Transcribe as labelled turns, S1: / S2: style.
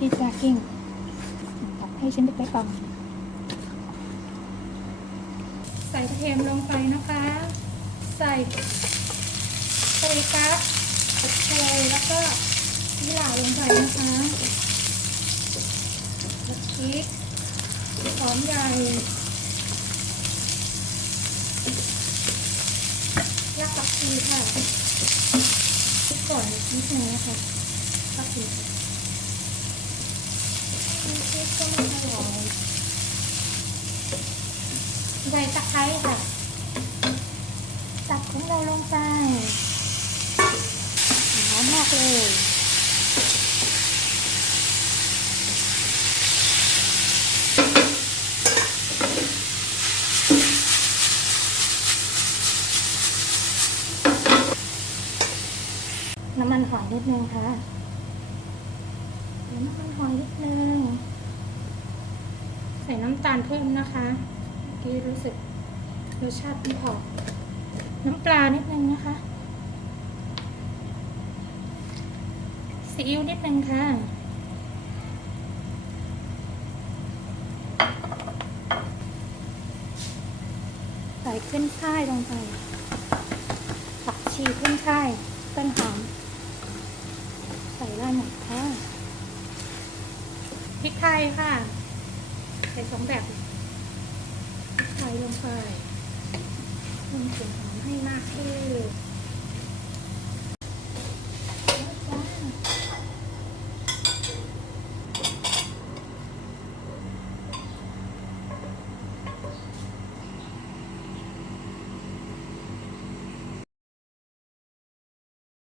S1: ดีแจกิ้งตัดให้ชิ้นเล็กๆก่อนใส่กระเทียมลงไปนะคะ ใส่โปริกัสกระเทียแล้วก็ยี่หร่าลงไปนะคะแล้วพริกหอมใหญ่รากผักชีค่ะก่อนนิดนึงนะคะผักชี ริกก็ไม่อร่อยใบตะไคร้ค่ะ ตัดของเราลงไปหอมมากเลยน้ำมันหอยนิดนึงค่ะน้ำมันหอยนิดนึง ส่น้ำตาลเพิ่มนะคะเมื่อกี้รู้สึกรสชาติม่พอน้ำปลานิดนึงนะคะซีอิ๊วนิดนึงค่ะใส่ขึ้นช่ายลงไปผักชีขึ้นช่ายต้นหอมใส่ได้หมดค่ะพริกไทยค่ะ ส่สองแบบพริกไทยลงไปมกลิ่นหอมให้มากขึ้น